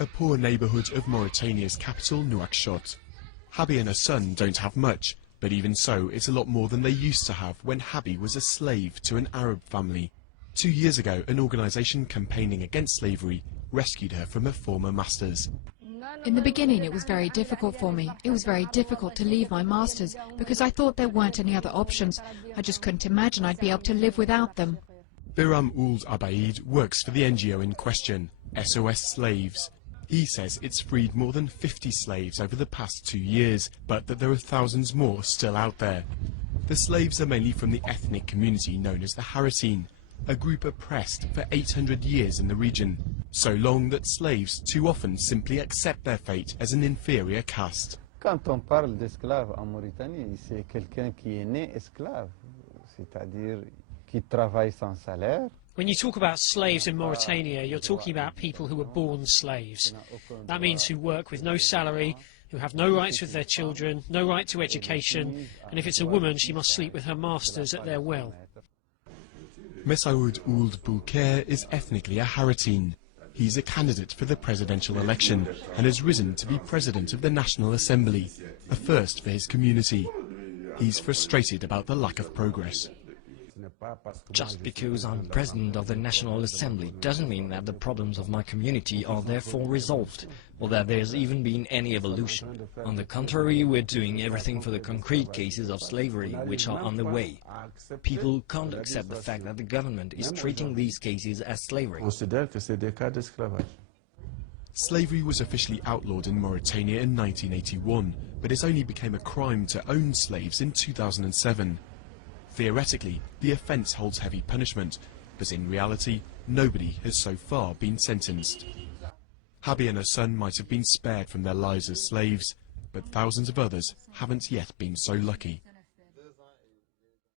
A poor neighbourhood of Mauritania's capital, Nouakchott. Habi and her son don't have much, but even so, it's a lot more than they used to have when Habi was a slave to an Arab family. 2 years ago, an organisation campaigning against slavery rescued her from her former masters. In the beginning, it was very difficult for me. It was very difficult to leave my masters because I thought there weren't any other options. I just couldn't imagine I'd be able to live without them. Biram Ould Abaid works for the NGO in question, SOS Slaves. He says it's freed more than 50 slaves over the past 2 years, but that there are thousands more still out there. The slaves are mainly from the ethnic community known as the Haratine, a group oppressed for 800 years in the region, so long that slaves too often simply accept their fate as an inferior caste. Quand on parle d'esclave en Mauritanie, c'est quelqu'un qui est né esclave, c'est-à-dire qui travaille sans salaire. When you talk about slaves in Mauritania, you're talking about people who were born slaves. That means who work with no salary, who have no rights with their children, no right to education, and if it's a woman, she must sleep with her masters at their will. Messaoud Ould Boulker is ethnically a Haratine. He's a candidate for the presidential election and has risen to be president of the National Assembly, a first for his community. He's frustrated about the lack of progress. Just because I'm president of the National Assembly doesn't mean that the problems of my community are therefore resolved, or that there's even been any evolution. On the contrary, we're doing everything for the concrete cases of slavery which are on the way. People can't accept the fact that the government is treating these cases as slavery. Slavery was officially outlawed in Mauritania in 1981, but it only became a crime to own slaves in 2007. Theoretically, the offence holds heavy punishment, but in reality, nobody has so far been sentenced. Habi and her son might have been spared from their lives as slaves, but thousands of others haven't yet been so lucky.